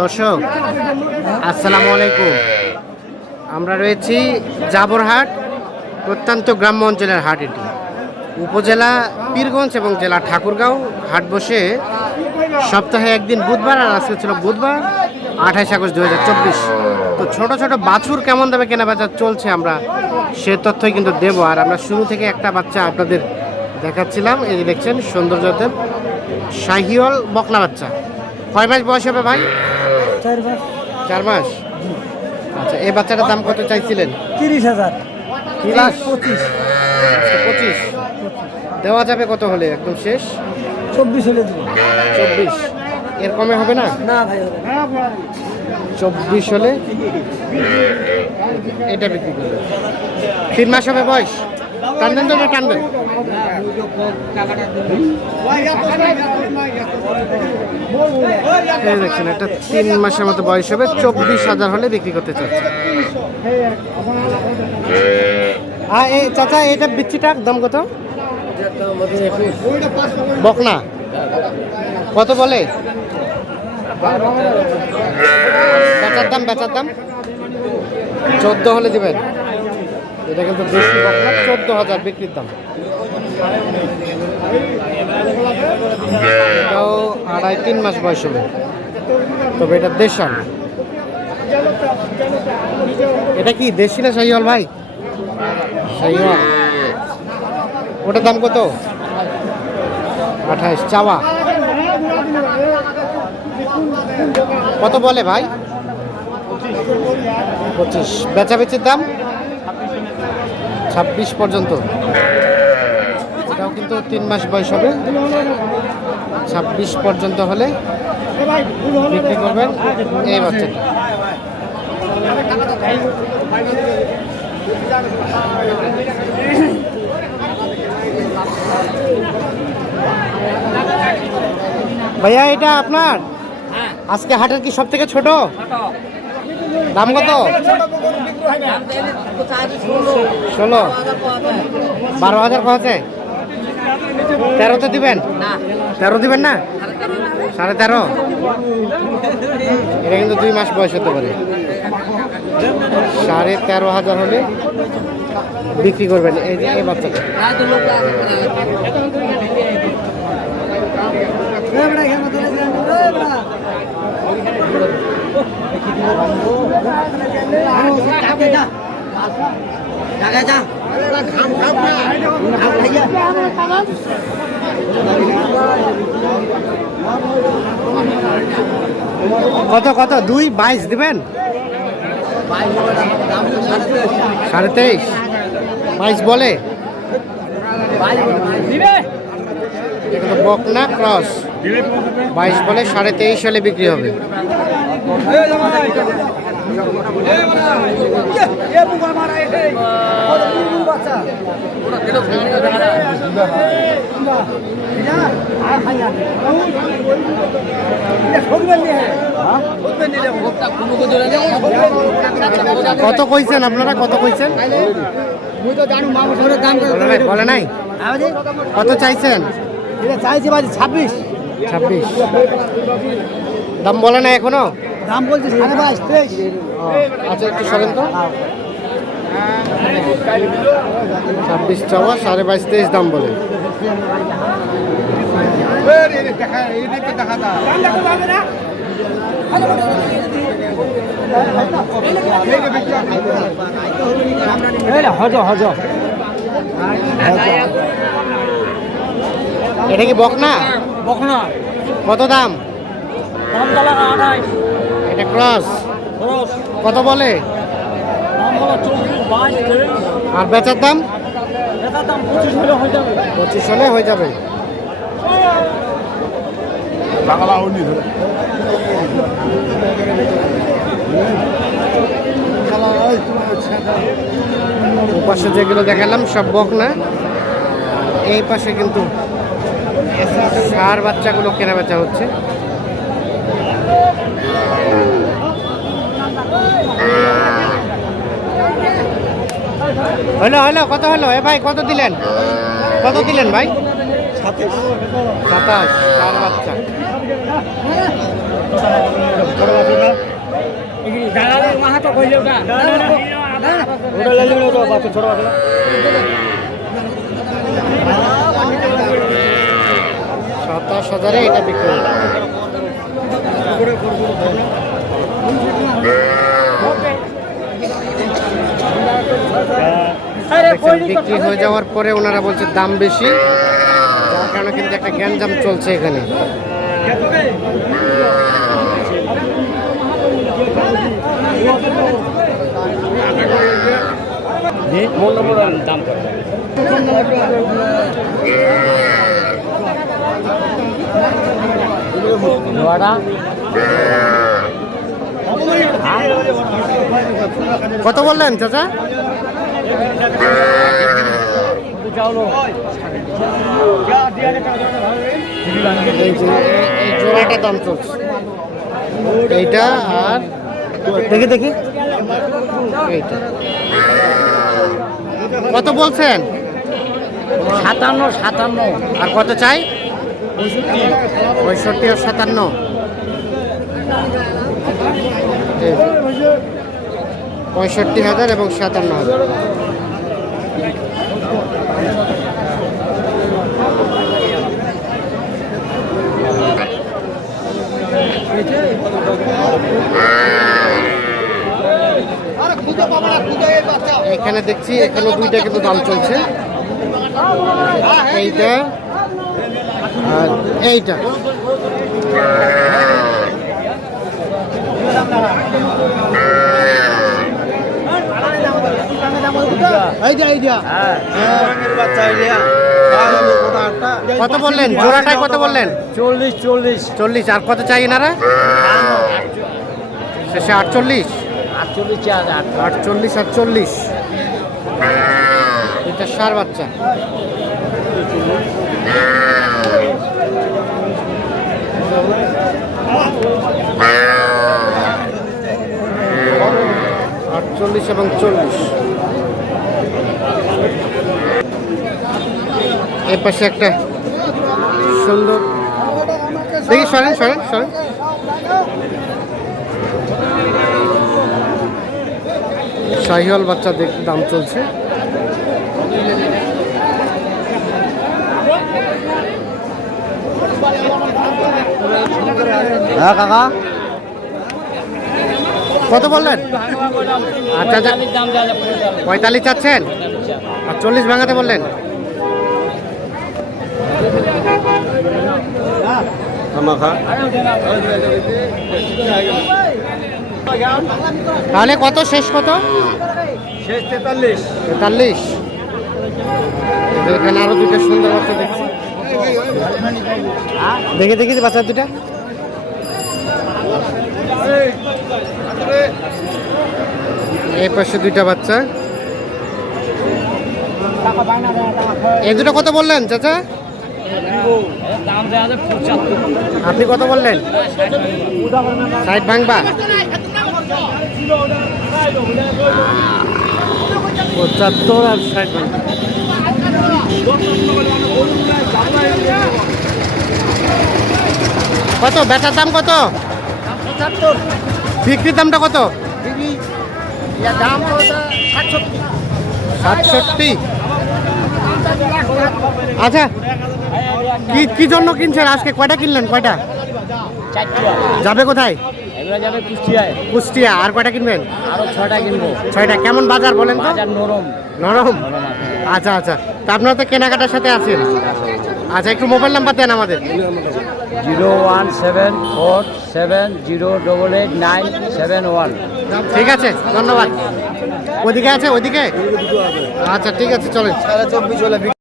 দর্শক, আসসালামু আলাইকুম। আমরা রয়েছি জাবরহাট, প্রত্যন্ত গ্রাম্য অঞ্চলের হাট এটি। উপজেলা পীরগঞ্জ এবং জেলা ঠাকুরগাঁও হাট বসে সপ্তাহে একদিন বুধবার আর আজকে ছিল বুধবার আঠাশ আগস্ট দু হাজার চব্বিশ। তো ছোট ছোট বাছুর কেমন দামে কেনা বেচা চলছে আমরা সে তথ্যই কিন্তু দেবো। আর আমরা শুরু থেকে একটা বাচ্চা আপনাদের দেখাচ্ছিলাম। এই যে দেখছেন সৌন্দর্যদেব শাহিওল বকনা বাচ্চা। কয় মাস বয়স হবে ভাই? চার মাস। চার মাস? আচ্ছা এই বাচ্চাটার দাম কত চাইছিলেন? তিরিশ হাজার। পঁচিশ। পঁচিশ। দেওয়া যাবে কত হলে? একদম শেষ? চব্বিশ হলে দেবো। চব্বিশ। এর কমে হবে না? না ভাই হবে না। চব্বিশ হলে? এটা বিক্রি করবে। তিন মাস হবে বয়স? টানবেন তো টানবেন? এই দেখছেন একটা তিন মাসের মতো বয়স হবে, চব্বিশ হাজার হলে বিক্রি করতে চাচ্ছে। আর এই চাচা, এটা বিচ্ছিটার দাম কত? বকনা। কত বলে? বেচার দাম বেচার দাম। চোদ্দ হলে দিবেন। এটা কিন্তু বেশি বকনা চোদ্দ হাজার বিক্রির দাম। এটাও আড়াই তিন মাস বয়স হবে। তবে এটা দেশাল। এটা কি দেশি না শাহিওয়াল ভাই? শাহিওয়াল। ওটার দাম কত? আঠাইশ চাওয়া। কত বলে ভাই? পঁচিশ। বেচাবেচির দাম? ছাব্বিশ পর্যন্ত। এটাও কিন্তু তিন মাস বয়স হবে। ছাব্বিশ পর্যন্ত হলে বিক্রি করবেন এই বাচ্চাটা। ভাইয়া এটা আপনার? আজকে হাটের কি সব থেকে ছোট? দাম কত? ষোলো। বারো হাজার কছে তেরোতে দিবেন? তেরো দিবেন না? সাড়ে তেরো? এটা কিন্তু দুই মাস বয়স হতে পারে। সাড়ে তেরো হাজার হলে বিক্রি করবেন। এই যে এই বাচ্চাটা। কত কত? দুই বাইশ দিবেন? সাড়ে তেইশ। বাইশ বলে? বকনা ক্রস। বাইশ বলে সাড়ে তেইশ সালে বিক্রি হবে। কত কইছেন আপনারা? কত কইছেন? বলে নাই। কত চাইছেন? চাইছি ছাব্বিশ। ছাব্বিশ। দাম বলে নাই এখনও? দাম বলছি সাড়ে বাইশ তেইশ। আচ্ছা একটু সরেন তো। ছাব্বিশ চাওয়া সাড়ে বাইশ তেইশ দাম বলে। হজ হজ। এটা কি বকনা? বকনা কত দাম? এটা ক্রস। কত বলে? দাম হলো চব্বিশ বাইশ তেইশ। আর বেচার দাম? এটার দাম পঁচিশ হলে হয়ে যাবে। পঁচিশ হলে হয়ে যাবে। পাশে যেগুলো দেখালাম সব বক না এই পাশে কিন্তু সার বাচ্চাগুলো কেনা বেচা হচ্ছে? হলো হলো, কত হলো? এ ভাই, কত দিলেন? কত দিলেন ভাই? সাতাশ। চার বাচ্চা। সাতাশ হাজারে এটা বিক্রি হলো। বিক্রি হয়ে যাওয়ার পরে ওনারা বলছে দাম বেশি যার কারণে কিন্তু একটা গ্যাঞ্জাম চলছে এখানে। কত বললেন চাচা? দাম এইটা আর দেখি দেখি। এইটা। কত বলছেন? সাতান্ন সাতান্ন। আর কত চাই? পঁয়ষট্টি আর সাতান্ন। পঁয়ষট্টি হাজার এবং সাতান্ন হাজার। এখানে দেখছি এখানে দুইটা কিন্তু দাম চলছে। এইটা আর এইটা। কত বললেন? জোড়াটায় কত বললেন? চল্লিশ চল্লিশ। চল্লিশ আর কত চাই এনারা? শেষে আটচল্লিশ। আটচল্লিশ আটচল্লিশ। এটা সার বাচ্চা। আটচল্লিশ এবং চল্লিশ। এর পাশে একটা সুন্দর দেখি, সরেন সরেন সরেন। শাহিওয়াল বাচ্চা দেখ দাম চলছে। হ্যাঁ কাকা। কত বললেন? আচ্ছা আচ্ছা পঁয়তাল্লিশ চাচ্ছেন? আর চল্লিশ ভাঙাতে বললেন? তাহলে কত? শেষ কত? শেষ তেতাল্লিশ। তেতাল্লিশ। এখানে আরও দুটো সুন্দর বাচ্চা দেখছি। দেখে দেখি বাচ্চা দুটা। এই পাশে দুইটা বাচ্চা। এই দুটো কত বললেন, চাচা? আপনি কত বললেন? সাইড ভাঙবা। পঁচাত্তর আর ষাট কত? বেচার দাম কত? পঁচাত্তর। বিক্রির দামটা কত? সাতষট্টি আচ্ছা কি কি জন্য কিনছেন? আজকে কয়টা কিনলেন? কয়টা? যাবে কোথায়? এগুলো যাবে কুষ্টিয়ায়। কুষ্টিয়া আর কয়টা কিনবেন? আরও ছটা কিনবো। ছয়টা কেমন বাজার বলেন তো? বাজার নরম। নরম? আচ্ছা আচ্ছা। তা আপনারা তো কেনাকাটার সাথে আছেন। আচ্ছা একটু মোবাইল নাম্বার দেন আমাদের। Zero one seven four seven zero double eight nine seven one. ঠিক আছে ধন্যবাদ। ওদিকে আছে ওদিকে? আচ্ছা ঠিক আছে চলেন। চব্বিশ